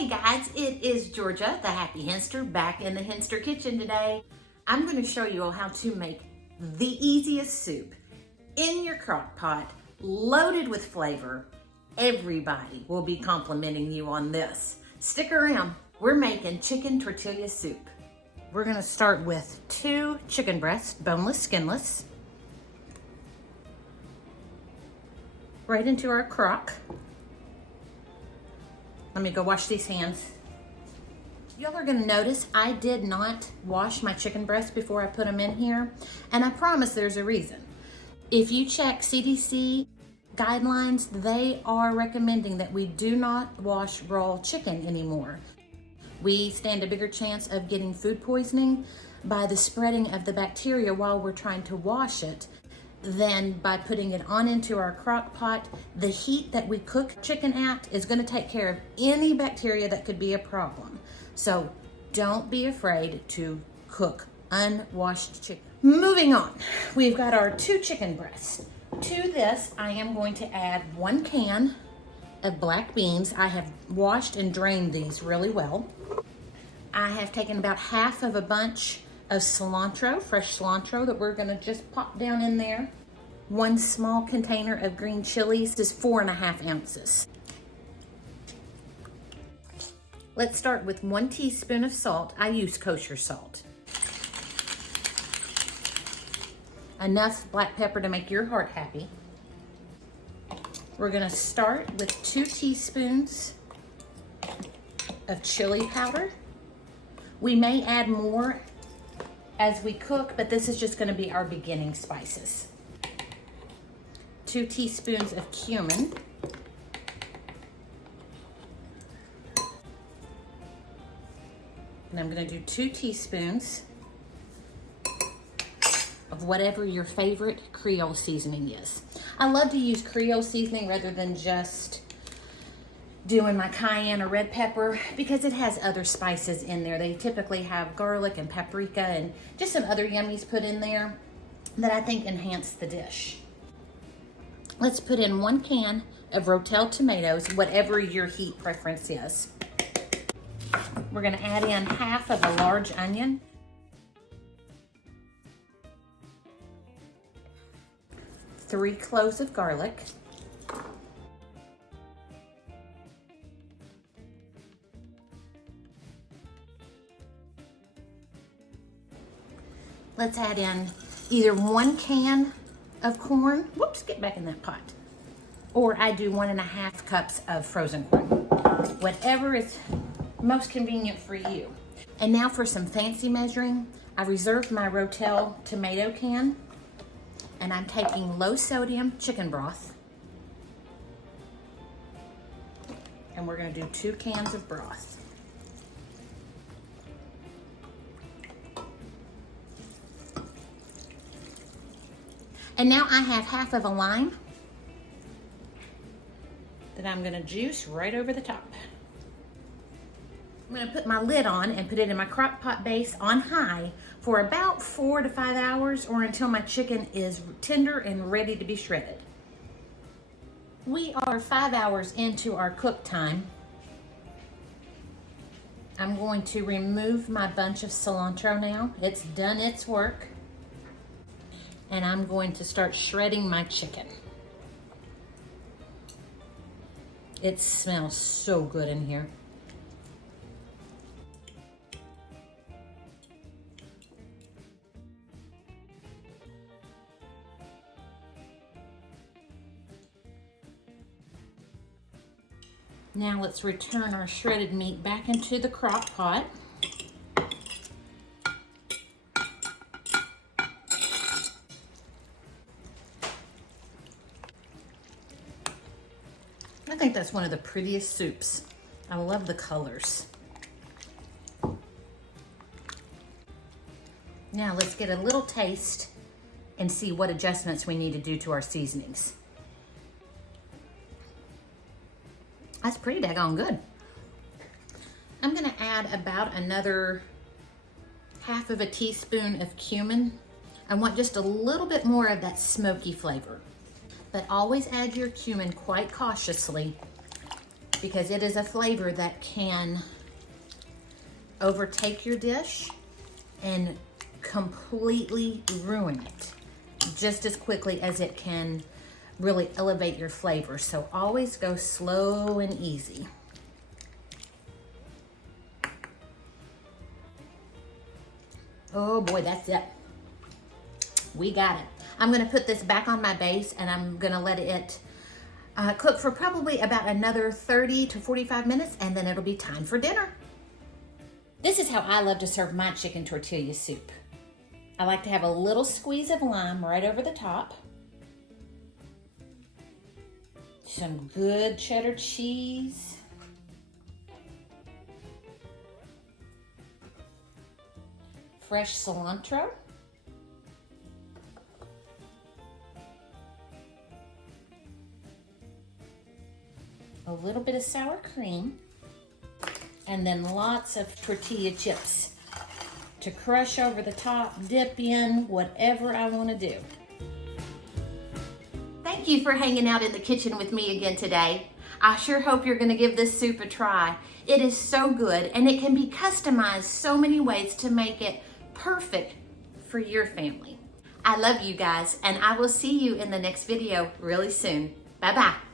Hey guys, it is Georgia, the Happy Henster, back in the Henster kitchen today. I'm going to show you all how to make the easiest soup in your crock pot, loaded with flavor. Everybody will be complimenting you on this. Stick around, we're making chicken tortilla soup. We're going to start with 2 chicken breasts, boneless, skinless, right into our crock. Let me go wash these hands. Y'all are gonna notice I did not wash my chicken breasts before I put them in here, and I promise there's a reason. If you check CDC guidelines, they are recommending that we do not wash raw chicken anymore. We stand a bigger chance of getting food poisoning by the spreading of the bacteria while we're trying to wash it than by putting it on into our crock pot. The heat that we cook chicken at is going to take care of any bacteria that could be a problem. So don't be afraid to cook unwashed chicken. Moving on, we've got our 2 chicken breasts. To this, I am going to add 1 can of black beans. I have washed and drained these really well. I have taken about half of a bunch of cilantro, fresh cilantro, that we're gonna just pop down in there. 1 small container of green chilies is 4.5 ounces. Let's start with 1 teaspoon of salt. I use kosher salt. Enough black pepper to make your heart happy. We're gonna start with 2 teaspoons of chili powder. We may add more as we cook, but this is just going to be our beginning spices. 2 teaspoons of cumin. And I'm going to do 2 teaspoons of whatever your favorite Creole seasoning is. I love to use Creole seasoning rather than just doing my cayenne or red pepper because it has other spices in there. They typically have garlic and paprika and just some other yummies put in there that I think enhance the dish. Let's put in 1 can of Rotel tomatoes, whatever your heat preference is. We're going to add in half of a large onion, 3 cloves of garlic, let's add in either 1 can of corn. Whoops, get back in that pot. Or I do 1.5 cups of frozen corn. Whatever is most convenient for you. And now for some fancy measuring. I reserved my Rotel tomato can, and I'm taking low sodium chicken broth. And we're gonna do 2 cans of broth. And now I have half of a lime that I'm gonna juice right over the top. I'm gonna put my lid on and put it in my crock pot base on high for about 4 to 5 hours, or until my chicken is tender and ready to be shredded. We are 5 hours into our cook time. I'm going to remove my bunch of cilantro now. It's done its work. And I'm going to start shredding my chicken. It smells so good in here. Now let's return our shredded meat back into the crock pot. I think that's one of the prettiest soups. I love the colors. Now let's get a little taste and see what adjustments we need to do to our seasonings. That's pretty daggone good. I'm gonna add about another half of a teaspoon of cumin. I want just a little bit more of that smoky flavor. But always add your cumin quite cautiously because it is a flavor that can overtake your dish and completely ruin it just as quickly as it can really elevate your flavor. So always go slow and easy. Oh boy, that's it. We got it. I'm gonna put this back on my base and I'm gonna let it cook for probably about another 30 to 45 minutes, and then it'll be time for dinner. This is how I love to serve my chicken tortilla soup. I like to have a little squeeze of lime right over the top. Some good cheddar cheese. Fresh cilantro. A little bit of sour cream, and then lots of tortilla chips to crush over the top, dip in, whatever I want to do. Thank you for hanging out in the kitchen with me again today. I sure hope you're going to give this soup a try. It is so good, and it can be customized so many ways to make it perfect for your family. I love you guys, and I will see you in the next video really soon. Bye-bye.